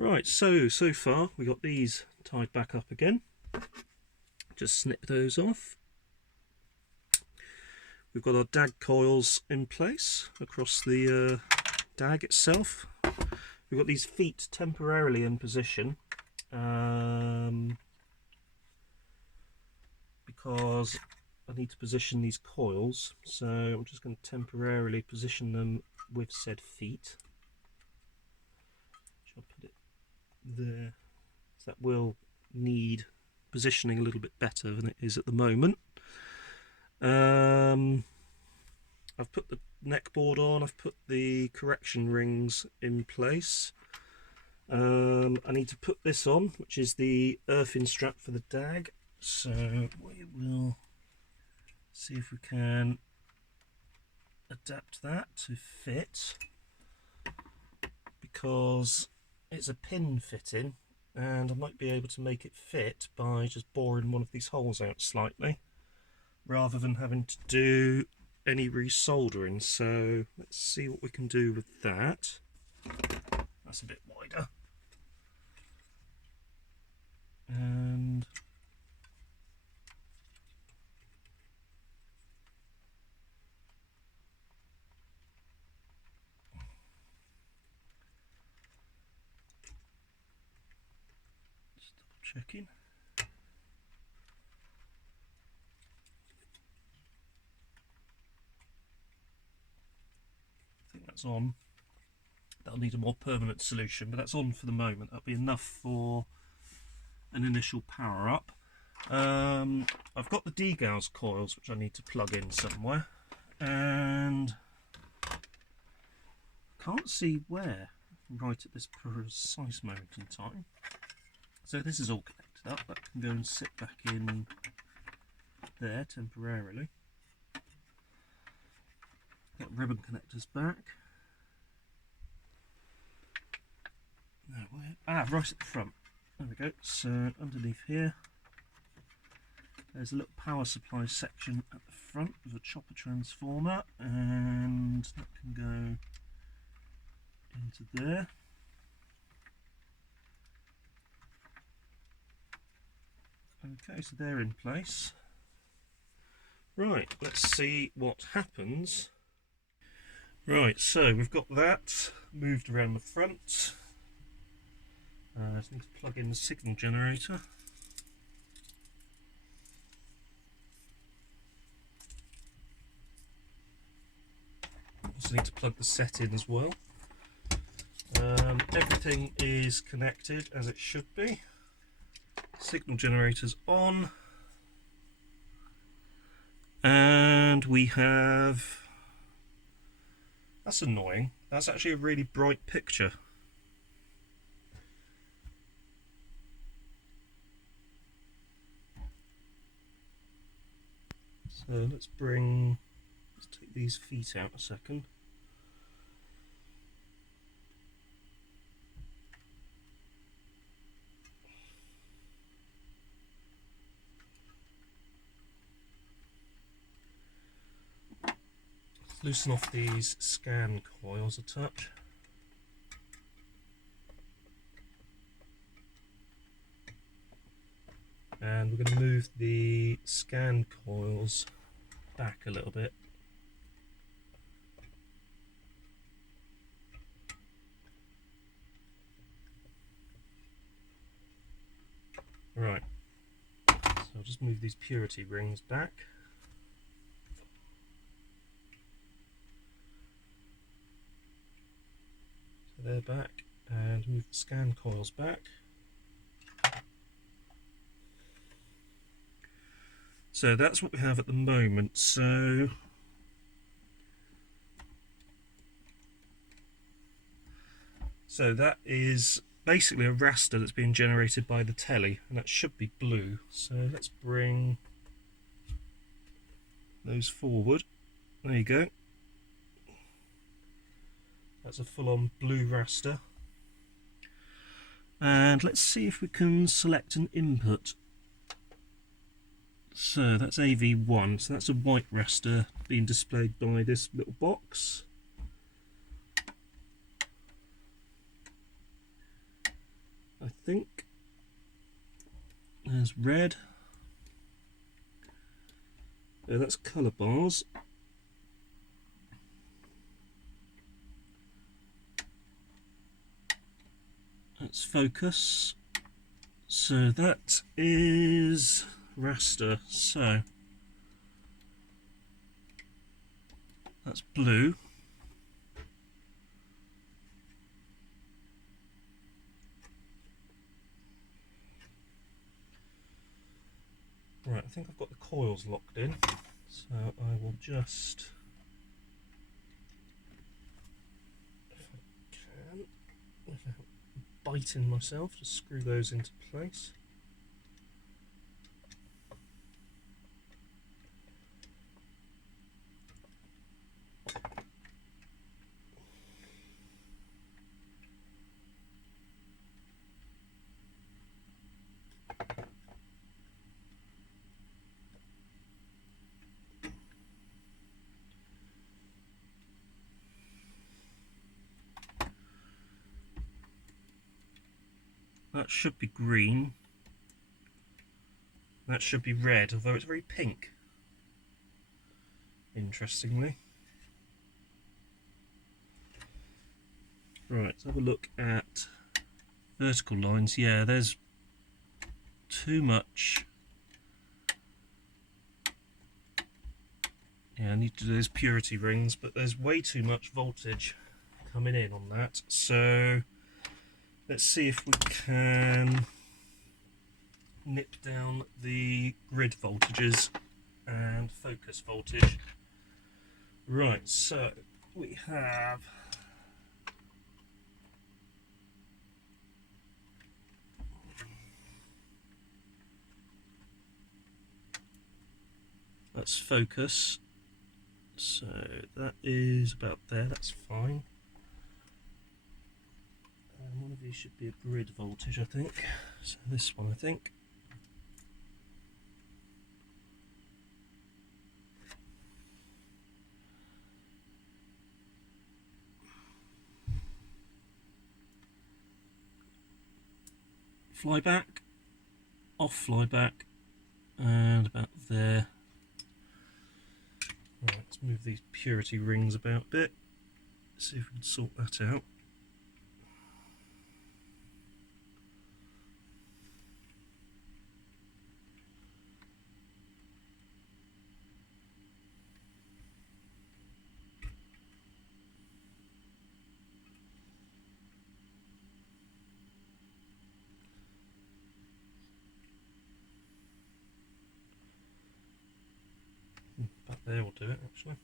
Right, so far we got these tied back up again. Just snip those off. We've got our dag coils in place across the dag itself. We've got these feet temporarily in position because I need to position these coils, so I'm just going to temporarily position them with said feet. I'll put it there, so that will need positioning a little bit better than it is at the moment. I've put the neck board on, I've put the correction rings in place. I need to put this on, which is the earthing strap for the dag, so we will see if we can adapt that to fit, because it's a pin fitting and I might be able to make it fit by just boring one of these holes out slightly rather than having to do any resoldering. So let's see what we can do with that. That's a bit wider. And just double checking. I think that's on. That'll need a more permanent solution, but that's on for the moment. That'll be enough for an initial power up. I've got the degauss coils which I need to plug in somewhere, and can't see where right at this precise moment in time. So this is all connected up. That can go and sit back in there temporarily. Got ribbon connectors back. No, where? Ah, right at the front. There we go. So underneath here, there's a little power supply section at the front with a chopper transformer, and that can go into there. Okay, so they're in place. Right, let's see what happens. Right, so we've got that moved around the front. I just need to plug in the signal generator. Also need to plug the set in as well. Everything is connected as it should be. Signal generator's on. And we have... That's annoying. That's actually a really bright picture. So let's take these feet out a second. Let's loosen off these scan coils a touch. And we're going to move the scan coils back a little bit. Right, so I'll just move these purity rings back. So they're back, and move the scan coils back. So that's what we have at the moment. So that is basically a raster that's being generated by the telly, and that should be blue. So let's bring those forward. There you go. That's a full-on blue raster. And let's see if we can select an input. So that's AV1, so that's a white raster being displayed by this little box. I think. There's red. Oh, that's colour bars. That's focus. So that is raster. So that's blue. Right, I think I've got the coils locked in, so I will just, if I can, without biting myself, just screw those into place. That should be green. That should be red, although it's very pink, interestingly. Right, let's have a look at vertical lines. Yeah, there's too much. Yeah, I need to do those purity rings, but there's way too much voltage coming in on that. So let's see if we can nip down the grid voltages and focus voltage. Right, so we have that's focus, so that is about there, that's fine. And one of these should be a grid voltage, I think. So this one, I think. Flyback, off flyback, and about there. Right, let's move these purity rings about a bit. See if we can sort that out. Back there will do it, actually.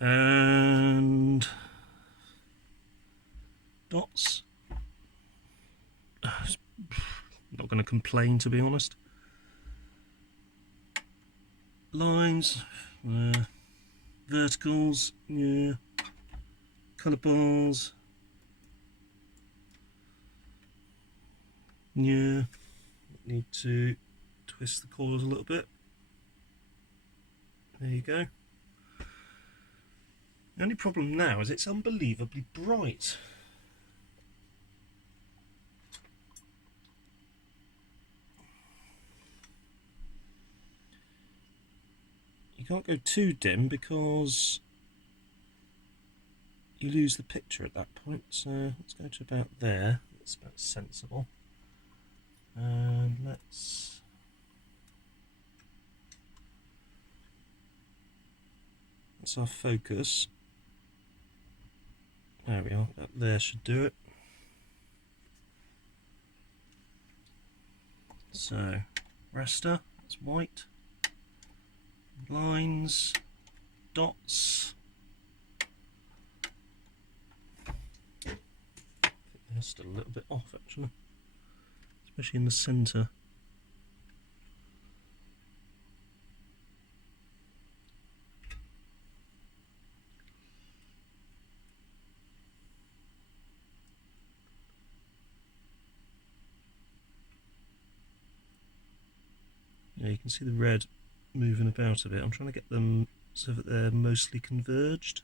And dots. Not going to complain, to be honest. Lines, verticals, yeah. Colour bars, yeah. Need to twist the coils a little bit. There you go. The only problem now is it's unbelievably bright. You can't go too dim because you lose the picture at that point, so let's go to about there. That's about sensible. And that's our focus. There we are, that there should do it. So, raster, that's white. Lines, dots. I think they're still a little bit off actually, especially in the centre. Yeah, you can see the red moving about a bit. I'm trying to get them so that they're mostly converged.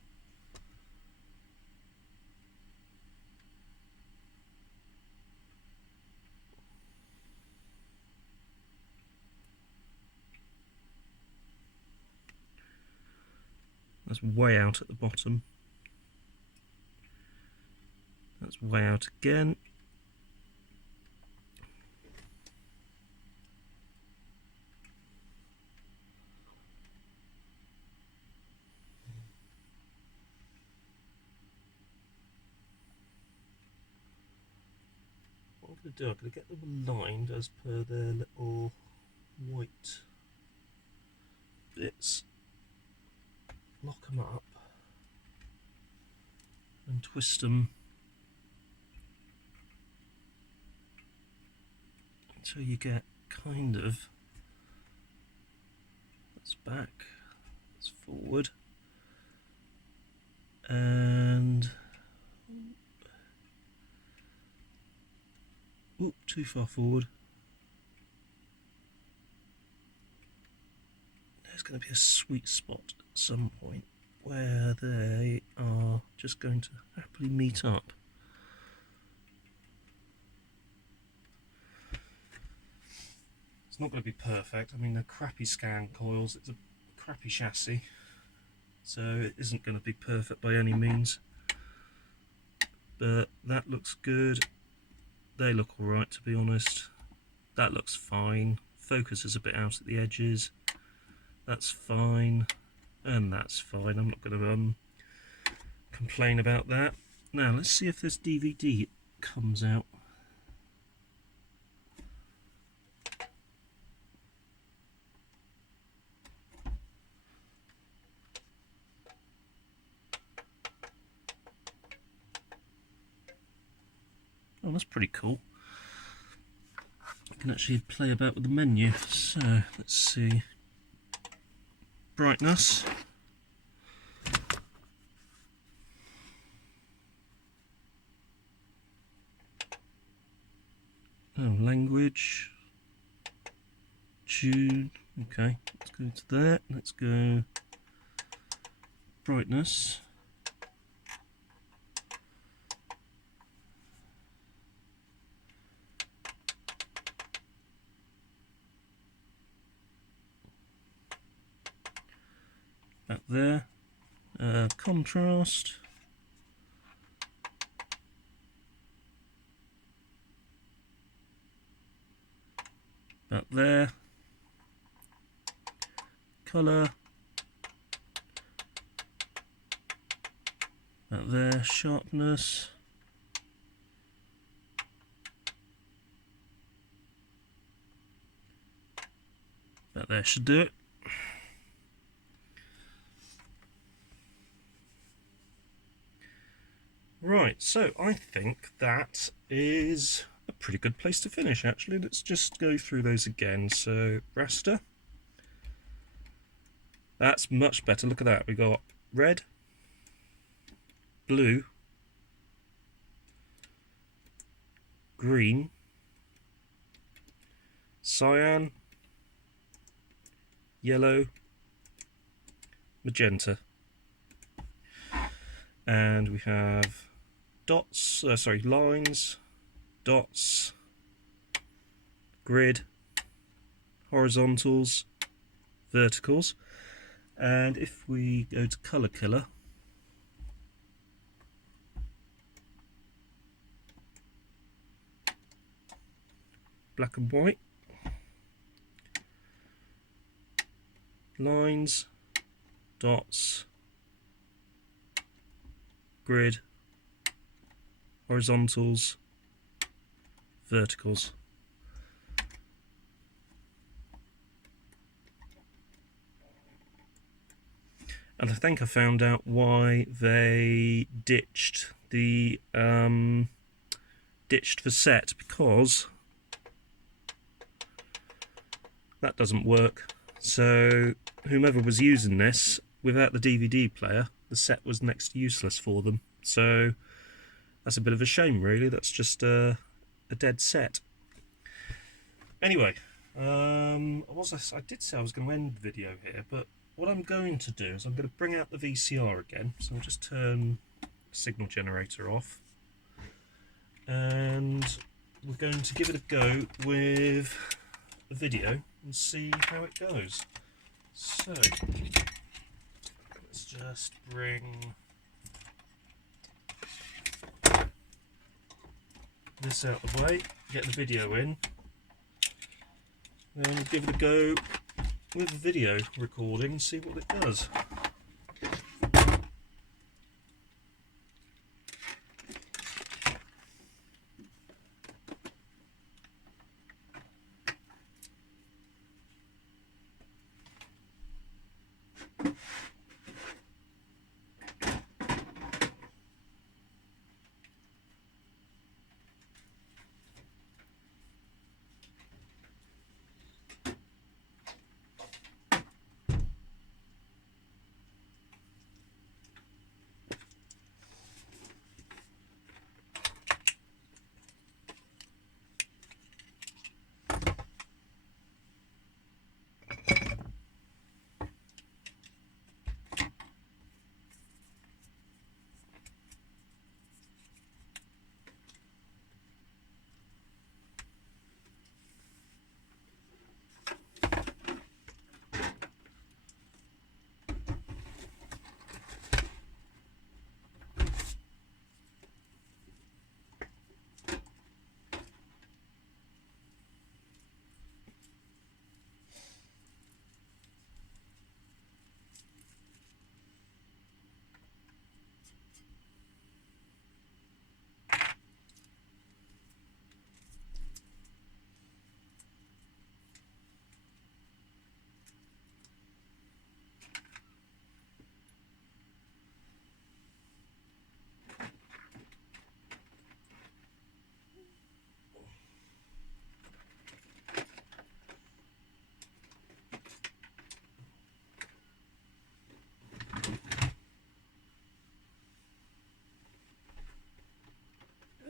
That's way out at the bottom. That's way out again. What I'm going to do, I'm going to get them aligned as per their little white bits. Lock them up and twist them until you get kind of, that's back, that's forward, and oop, too far forward. There's going to be a sweet spot at some point where they are just going to happily meet up. It's not going to be perfect. I mean, they're crappy scan coils, it's a crappy chassis, so it isn't going to be perfect by any means. But that looks good. They look alright, to be honest. That looks fine. Focus is a bit out at the edges. That's fine. And that's fine. I'm not going to complain about that. Now, let's see if this DVD comes out. Oh, that's pretty cool. I can actually play about with the menu. So, let's see. Brightness. Oh, language. Tune. Okay, let's go to that. Let's go brightness. Back there. Contrast. Back there. Colour. Back there. Sharpness. Back there should do it. Right, so I think that is a pretty good place to finish, actually. Let's just go through those again. So, raster. That's much better. Look at that. We got red, blue, green, cyan, yellow, magenta. And we have dots, lines, dots, grid, horizontals, verticals. And if we go to Colour Killer, black and white, lines, dots, grid, horizontals, verticals. And I think I found out why they ditched the for set, because that doesn't work. So whomever was using this without the DVD player, the set was next to useless for them. So that's a bit of a shame, really. That's just a dead set. Anyway, I did say I was going to end the video here, but what I'm going to do is I'm going to bring out the VCR again. So I'll just turn the signal generator off, and we're going to give it a go with the video and see how it goes. So let's just bring this out of the way, get the video in, then we'll give it a go with the video recording and see what it does.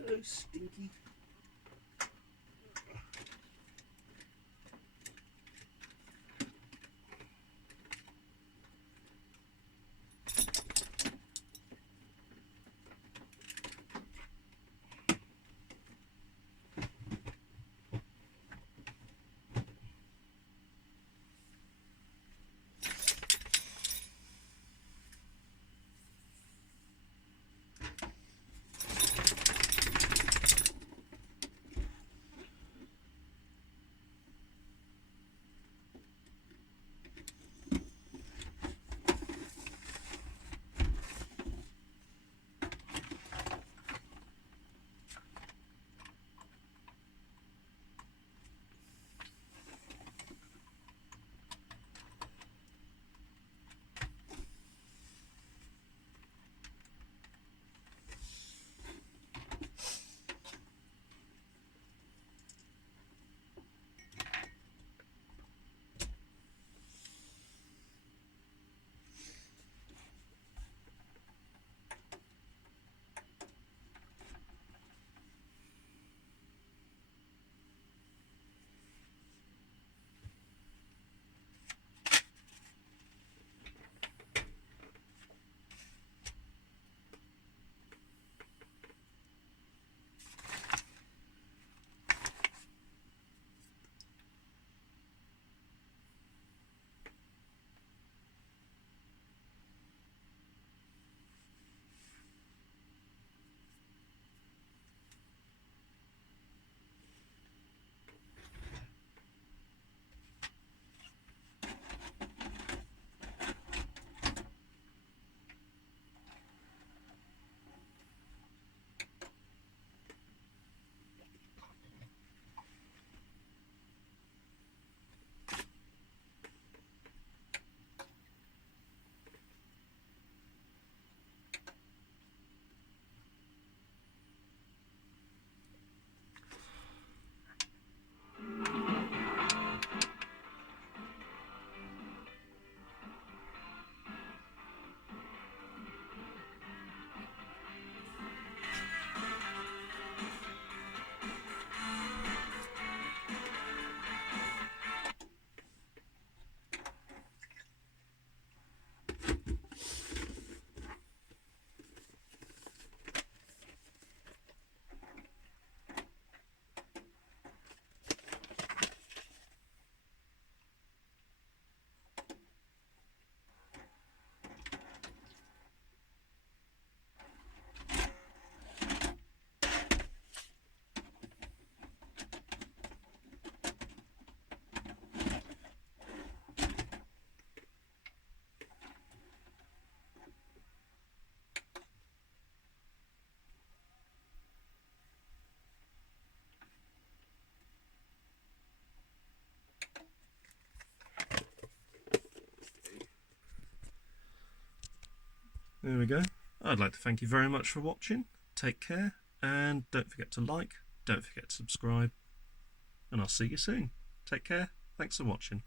Hello, Stinky. There we go. I'd like to thank you very much for watching. Take care, and don't forget to like, don't forget to subscribe, and I'll see you soon. Take care. Thanks for watching.